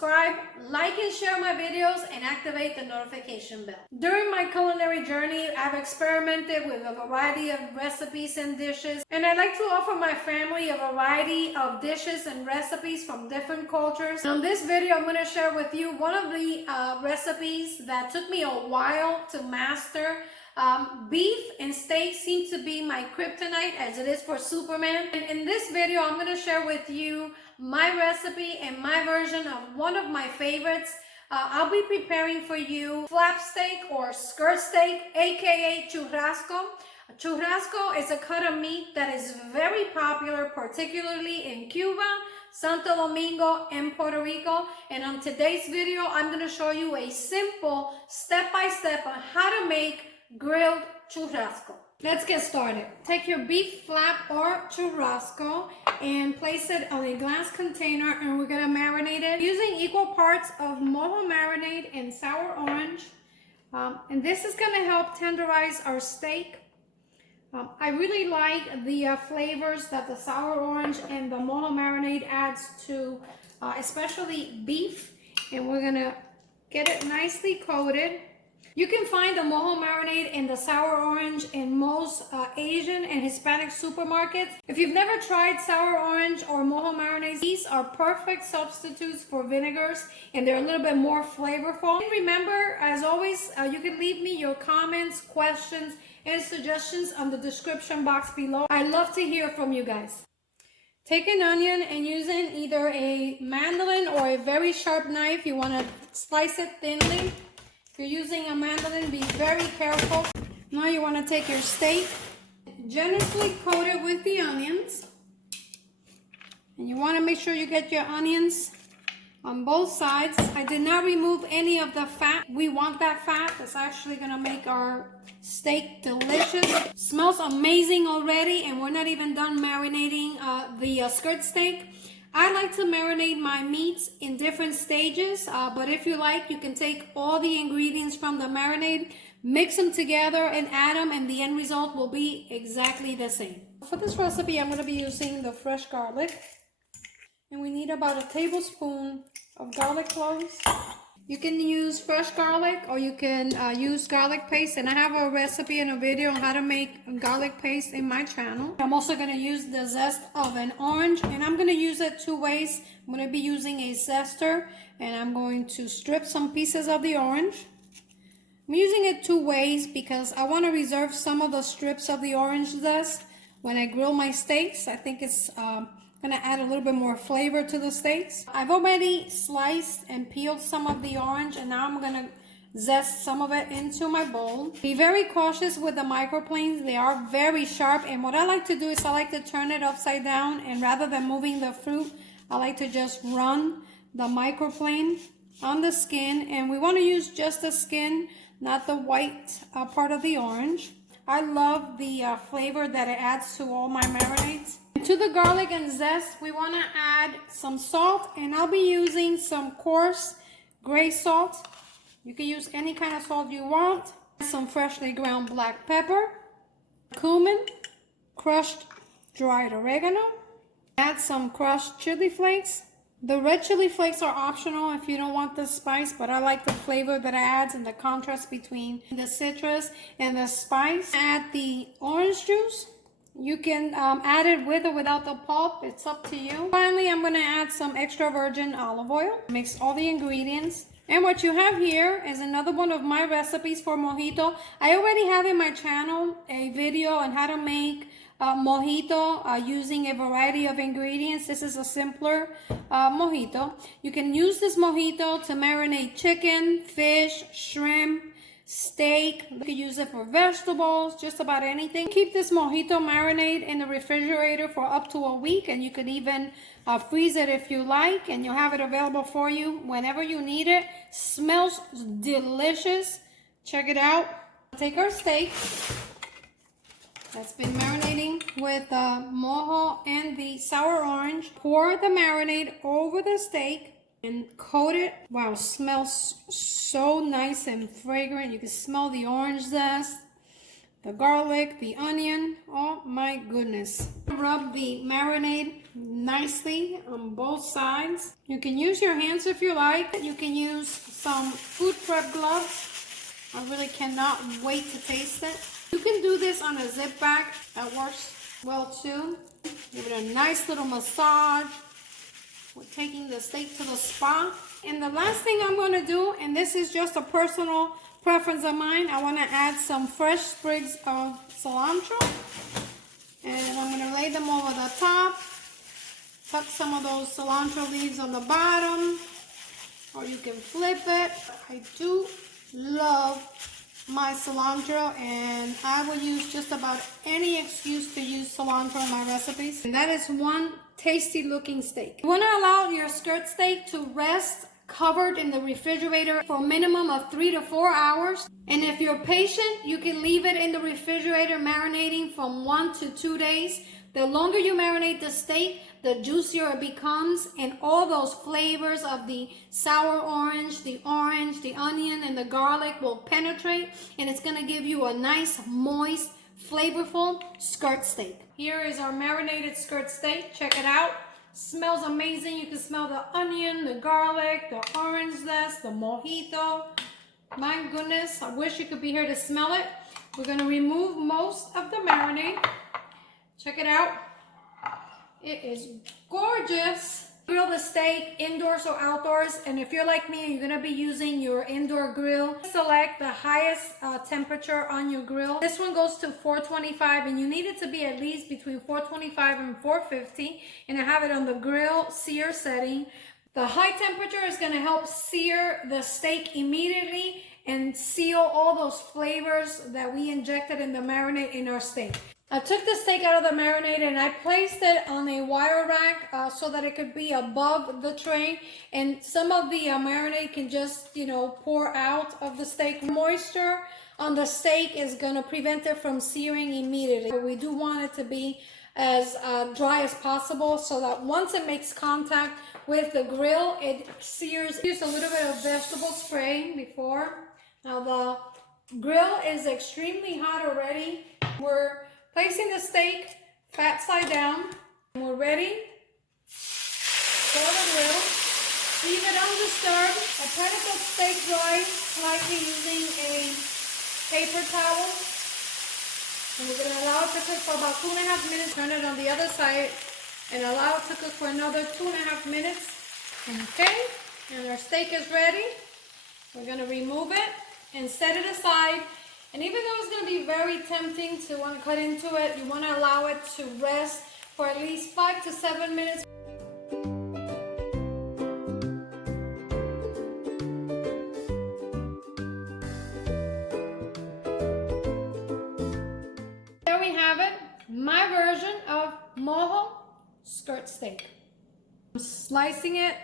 subscribe, like and share my videos, and activate the notification bell. During my culinary journey, I've experimented with a variety of recipes and dishes, and I like to offer my family a variety of dishes and recipes from different cultures. On this video, I'm going to share with you one of the recipes that took me a while to master. Beef and steak seem to be my kryptonite, as it is for Superman. And in this video, I'm going to share with you my recipe and my version of one of my favorites. I'll be preparing for you flap steak or skirt steak, aka churrasco. Churrasco is a cut of meat that is very popular, particularly in Cuba, Santo Domingo, and Puerto Rico. And on today's video, I'm going to show you a simple step-by-step on how to make grilled churrasco. Let's get started. Take your beef flap or churrasco and place it on a glass container, and we're going to marinate it using equal parts of Mojo Marinade and sour orange. And this is going to help tenderize our steak. I really like the flavors that the sour orange and the Mojo Marinade adds to especially beef, and we're going to get it nicely coated. You can find the Mojo Marinade and the sour orange in most Asian and Hispanic supermarkets. If you've never tried sour orange or Mojo Marinade, these are perfect substitutes for vinegars, and they're a little bit more flavorful. And remember, as always, you can leave me your comments, questions, and suggestions on the description box below. I love to hear from you guys. Take an onion and using either a mandolin or a very sharp knife, you want to slice it thinly. If you're using a mandolin, be very careful. Now you want to take your steak, generously coat it with the onions. And you want to make sure you get your onions on both sides. I did not remove any of the fat. We want that fat. It's actually going to make our steak delicious. Smells amazing already, and we're not even done marinating the skirt steak. I like to marinate my meats in different stages, but if you like, you can take all the ingredients from the marinade, mix them together and add them, and the end result will be exactly the same. For this recipe, I'm going to be using the fresh garlic, and we need about a tablespoon of garlic cloves. You can use fresh garlic, or you can use garlic paste, and I have a recipe and a video on how to make garlic paste in my channel. I'm also going to use the zest of an orange, and I'm going to use it two ways. I'm going to be using a zester, and I'm going to strip some pieces of the orange. I'm using it two ways because I want to reserve some of the strips of the orange zest when I grill my steaks. I think it's going to add a little bit more flavor to the steaks. I've already sliced and peeled some of the orange, and now I'm going to zest some of it into my bowl. Be very cautious with the microplanes. They are very sharp, and what I like to do is I like to turn it upside down, and rather than moving the fruit, I like to just run the microplane on the skin, and we want to use just the skin, not the white part of the orange. I love the flavor that it adds to all my marinades. To the garlic and zest, we want to add some salt, and I'll be using some coarse gray salt. You can use any kind of salt you want. Some freshly ground black pepper, cumin, crushed dried oregano. Add some crushed chili flakes. The red chili flakes are optional if you don't want the spice, but I like the flavor that it adds and the contrast between the citrus and the spice. Add the orange juice. You can add it with or without the pulp. It's up to you. Finally, I'm going to add some extra virgin olive oil. Mix all the ingredients. And what you have here is another one of my recipes for mojito. I already have in my channel a video on how to make mojito using a variety of ingredients. This is a simpler mojito. You can use this mojito to marinate chicken, fish, shrimp, steak. You can use it for vegetables, just about anything. Keep this mojito marinade in the refrigerator for up to a week, and you could even freeze it if you like, and you'll have it available for you whenever you need it. Smells delicious. Check it out. Take our steak that's been marinating with mojo and the sour orange. Pour the marinade over the steak and coat it. Wow, smells so nice and fragrant. You can smell the orange zest, the garlic, the onion. Oh my goodness. Rub the marinade nicely on both sides. You can use your hands if you like. You can use some food prep gloves. I really cannot wait to taste it. You can do this on a zip bag. That works well too. Give it a nice little massage. We're taking the steak to the spa. And the last thing I'm going to do, and this is just a personal preference of mine, I want to add some fresh sprigs of cilantro. And I'm going to lay them over the top. Tuck some of those cilantro leaves on the bottom. Or you can flip it. I do love my cilantro, and I will use just about any excuse to use cilantro in my recipes. And that is one tasty looking steak. You want to allow your skirt steak to rest covered in the refrigerator for a minimum of 3 to 4 hours. And if you're patient, you can leave it in the refrigerator marinating from 1 to 2 days. The longer you marinate the steak, the juicier it becomes, and all those flavors of the sour orange, the onion, and the garlic will penetrate, and it's gonna give you a nice, moist, flavorful skirt steak. Here is our marinated skirt steak. Check it out. Smells amazing. You can smell the onion, the garlic, the orange zest, the mojito. My goodness, I wish you could be here to smell it. We're gonna remove most of the marinade. Check it out. It is gorgeous. Grill the steak indoors or outdoors, and if you're like me and you're gonna be using your indoor grill, select the highest temperature on your grill. This one goes to 425, and you need it to be at least between 425 and 450, and I have it on the grill sear setting. The high temperature is gonna help sear the steak immediately and seal all those flavors that we injected in the marinade in our steak. I took the steak out of the marinade and I placed it on a wire rack so that it could be above the tray, and some of the marinade can just, pour out of the steak. Moisture on the steak is going to prevent it from searing immediately. We do want it to be as dry as possible so that once it makes contact with the grill, it sears. Use a little bit of vegetable spray before. Now the grill is extremely hot already. We're placing the steak fat side down. We're ready for the grill. Leave it undisturbed. I try to cook steak dry slightly using a paper towel. And we're going to allow it to cook for about 2.5 minutes. Turn it on the other side and allow it to cook for another 2.5 minutes. Okay, and our steak is ready. We're going to remove it and set it aside. And even though it's going to be very tempting to want to cut into it, you want to allow it to rest for at least 5 to 7 minutes. There we have it, my version of Mojo skirt steak. I'm slicing it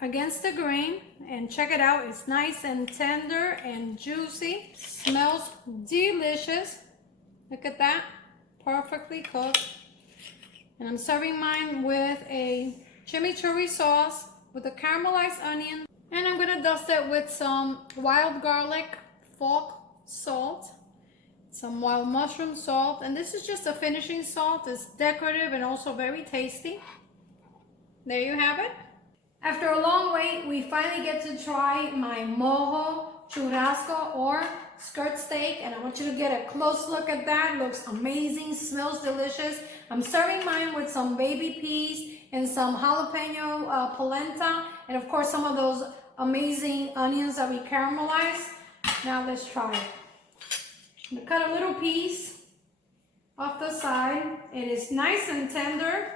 against the grain, and check it out. It's nice and tender and juicy. Smells delicious. Look at that, perfectly cooked. And I'm serving mine with a chimichurri sauce with a caramelized onion, and I'm gonna dust it with some wild garlic, folk salt, some wild mushroom salt, and this is just a finishing salt. It's decorative and also very tasty. There you have it. After a long wait, we finally get to try my Mojo Churrasco or skirt steak, and I want you to get a close look at that. It looks amazing, smells delicious. I'm serving mine with some baby peas and some jalapeno polenta, and of course some of those amazing onions that we caramelized. Now let's try it. I'm gonna cut a little piece off the side. It is nice and tender.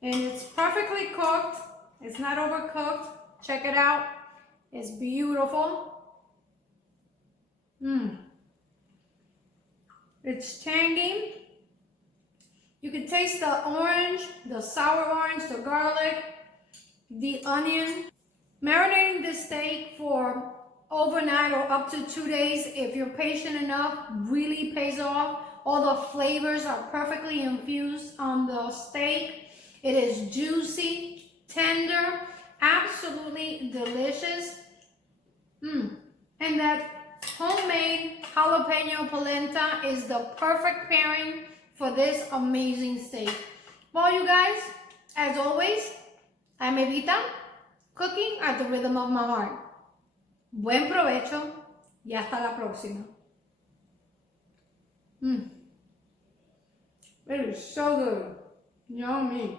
And it's perfectly cooked. It's not overcooked. Check it out. It's beautiful. It's tangy. You can taste the orange, the sour orange, the garlic, the onion. Marinating this steak for overnight or up to 2 days, if you're patient enough, really pays off. All the flavors are perfectly infused on the steak. It is juicy, tender, absolutely delicious. And that homemade jalapeno polenta is the perfect pairing for this amazing steak. Well, you guys, as always, I'm Evita, cooking at the rhythm of my heart. Buen provecho y hasta la próxima. It is so good. Yummy.